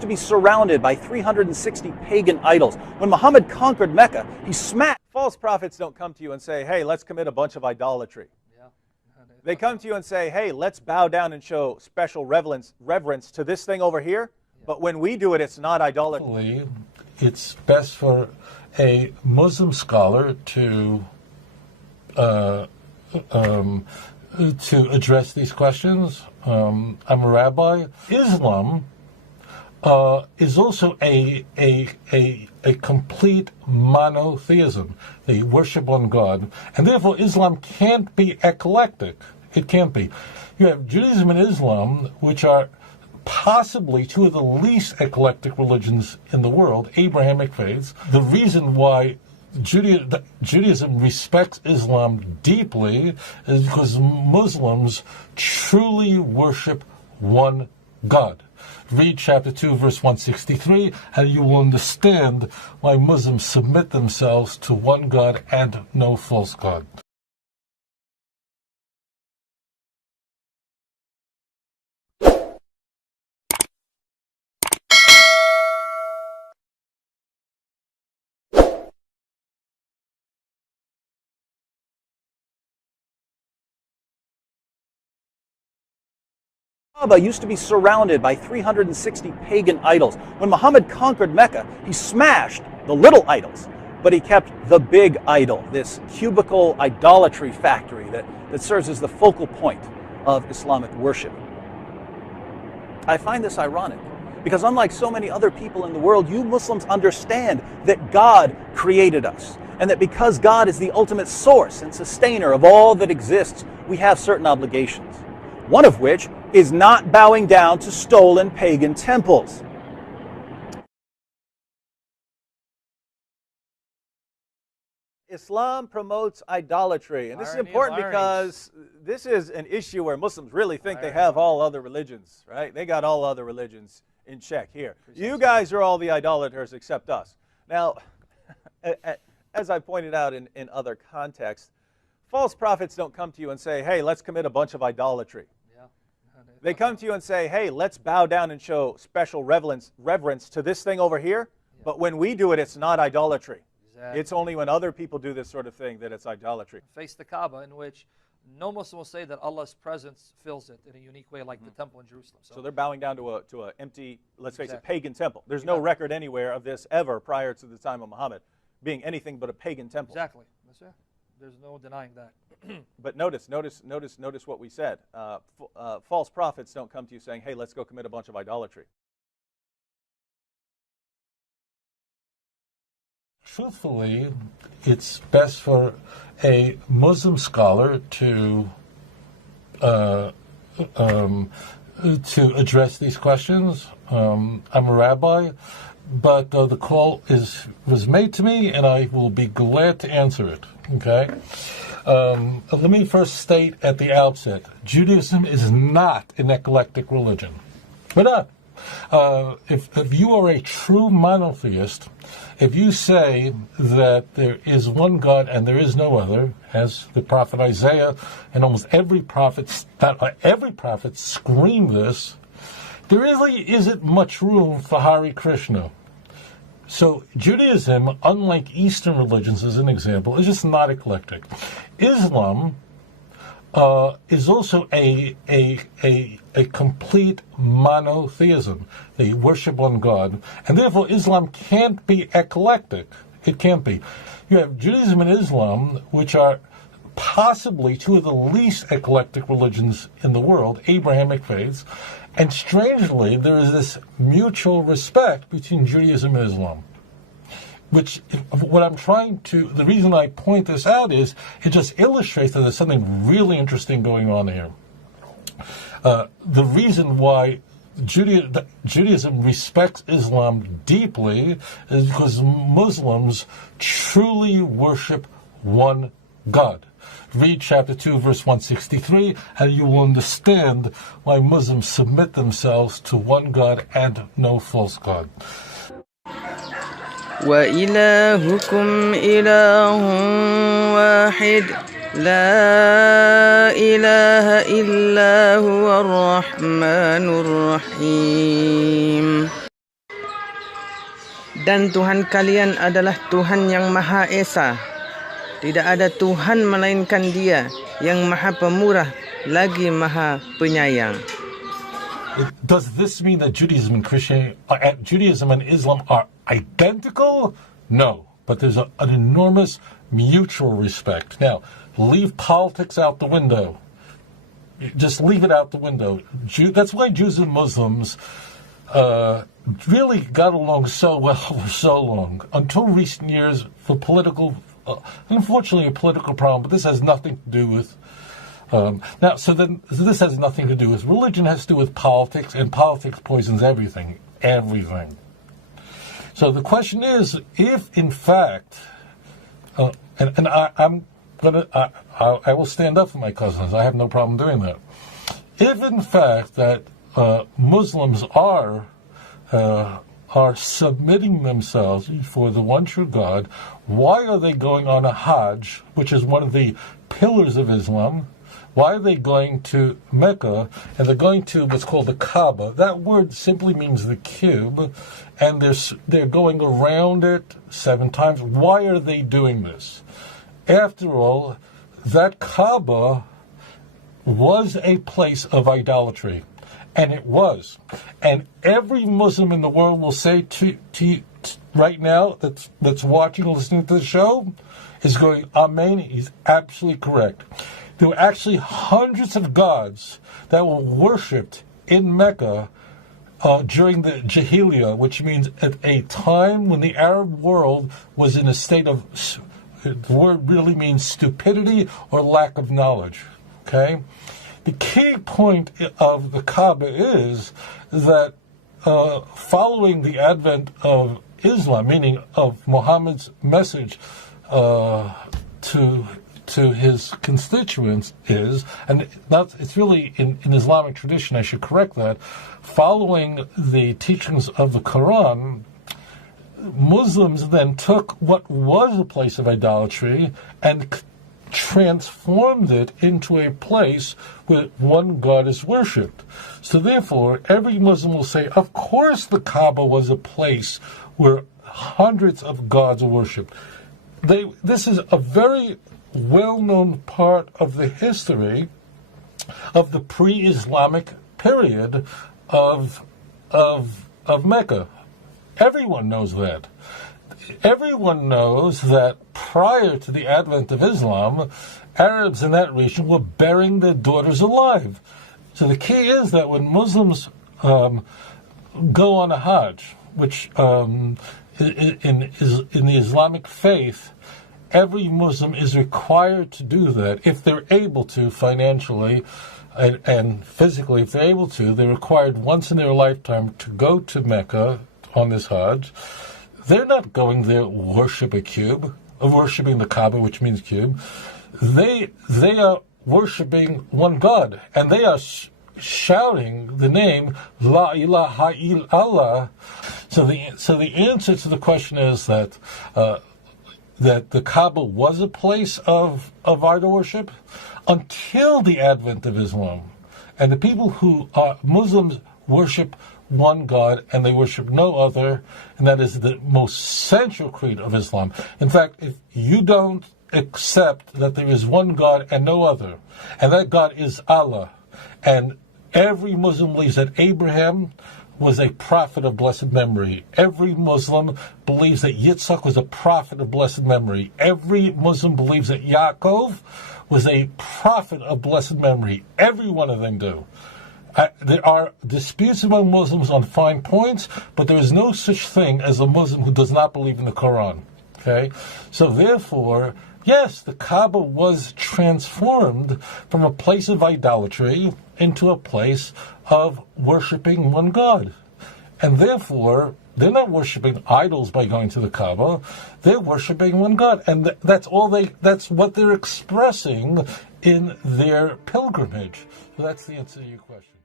To be surrounded by 360 pagan idols. When Muhammad conquered Mecca, he smacked. False prophets don't come to you and say, hey, let's commit a bunch of idolatry. They come to you and say, hey, let's bow down and show special reverence to this thing over here. But when we do it, it's not idolatry. It's best for a Muslim scholar to address these questions. I'm a rabbi. Islam is also a complete monotheism. They worship one God, and therefore Islam can't be eclectic. It can't be. You have Judaism and Islam, which are possibly two of the least eclectic religions in the world, Abrahamic faiths. The reason why Judaism respects Islam deeply is because Muslims truly worship one God. Read chapter 2, verse 163, and you will understand why Muslims submit themselves to one God and no false God. Used to be surrounded by 360 pagan idols. When Muhammad conquered Mecca, he smashed the little idols, but he kept the big idol, this cubical idolatry factory that serves as the focal point of Islamic worship. I find this ironic because unlike so many other people in the world, you Muslims understand that God created us, and that because God is the ultimate source and sustainer of all that exists, we have certain obligations. One of which is not bowing down to stolen pagan temples. Islam promotes idolatry, and this is important because this is an issue where Muslims really think they have all other religions, right? They got all other religions in check here. You guys are all the idolaters except us. Now, as I pointed out in other contexts, false prophets don't come to you and say, hey, let's commit a bunch of idolatry. They come to you and say, hey, let's bow down and show special reverence to this thing over here. But when we do it, it's not idolatry. Exactly. It's only when other people do this sort of thing that it's idolatry. Face the Kaaba, in which no Muslim will say that Allah's presence fills it in a unique way like the temple in Jerusalem. So they're bowing down to an empty, let's face it, pagan temple. There's no record anywhere of this ever prior to the time of Muhammad being anything but a pagan temple. Exactly. That's it. There's no denying that. But notice what we said. False prophets don't come to you saying, hey, let's go commit a bunch of idolatry. Truthfully, it's best for a Muslim scholar to address these questions. I'm a rabbi, but the call was made to me, and I will be glad to answer it. Okay? Let me first state at the outset, Judaism is not an eclectic religion. We're not. If you are a true monotheist, if you say that there is one God and there is no other, as the prophet Isaiah and almost every prophet scream this, there really isn't much room for Hare Krishna. So Judaism, unlike Eastern religions as an example, is just not eclectic. Islam is also a complete monotheism. They worship one God, and therefore Islam can't be eclectic. It can't be. You have Judaism and Islam, which are possibly two of the least eclectic religions in the world, Abrahamic faiths, and strangely, there is this mutual respect between Judaism and Islam. Which, the reason I point this out is, it just illustrates that there's something really interesting going on here. The reason why Judaism respects Islam deeply is because Muslims truly worship one God. Read chapter 2, verse 163, and you will understand why Muslims submit themselves to one God and no false God. وإلهكم إله واحد لا إله إلا هو الرحمن الرحيم Dan Tuhan kalian adalah Tuhan yang Maha Esa. Tidak ada Tuhan melainkan Dia yang Maha Pemurah lagi Maha Penyayang. Does this mean that Judaism and Islam are identical? No, but there's an enormous mutual respect. Now, leave politics out the window. Just leave it out the window. That's why Jews and Muslims really got along so well for so long. Until recent years, for political, unfortunately a political problem, but this has nothing to do with so this has nothing to do with religion. It has to do with politics, and politics poisons everything. So the question is, if in fact, I will stand up for my cousins. I have no problem doing that. If in fact that Muslims are submitting themselves before the one true God, why are they going on a Hajj, which is one of the pillars of Islam? Why are they going to Mecca, and they're going to what's called the Kaaba? That word simply means the cube, and they're going around it 7 times. Why are they doing this? After all, that Kaaba was a place of idolatry, and it was. And every Muslim in the world will say to you right now that's watching or listening to the show is going, Amen, he's absolutely correct. There were actually hundreds of gods that were worshipped in Mecca during the Jahiliyyah, which means at a time when the Arab world was in a state of, the word really means stupidity or lack of knowledge. Okay? The key point of the Kaaba is that following the advent of Islam, meaning of Muhammad's message to his constituents is, and it's really in Islamic tradition, I should correct that, following the teachings of the Quran, Muslims then took what was a place of idolatry and transformed it into a place where one God is worshipped. So therefore, every Muslim will say, of course the Kaaba was a place where hundreds of gods are worshipped. This is a very well-known part of the history of the pre-Islamic period of Mecca. Everyone knows that. Everyone knows that prior to the advent of Islam, Arabs in that region were burying their daughters alive. So the key is that when Muslims go on a Hajj, which in the Islamic faith, every Muslim is required to do that if they're able to financially and physically. If they're able to, they're required once in their lifetime to go to Mecca on this Hajj. They're not going there worship a cube, worshiping the Kaaba, which means cube. They are worshiping one God, and they are shouting the name La ilaha illallah. So the answer to the question is that the Kaaba was a place of idol worship until the advent of Islam. And the people who are Muslims worship one God and they worship no other, and that is the most central creed of Islam. In fact, if you don't accept that there is one God and no other, and that God is Allah, and every Muslim believes that Abraham was a prophet of blessed memory. Every Muslim believes that Yitzhak was a prophet of blessed memory. Every Muslim believes that Yaakov was a prophet of blessed memory. Every one of them do. There are disputes among Muslims on fine points, but there is no such thing as a Muslim who does not believe in the Quran. Okay? So therefore, yes, the Kaaba was transformed from a place of idolatry into a place of worshiping one God. And therefore, they're not worshiping idols by going to the Kaaba. They're worshiping one God. And that's what they're expressing in their pilgrimage. So that's the answer to your question.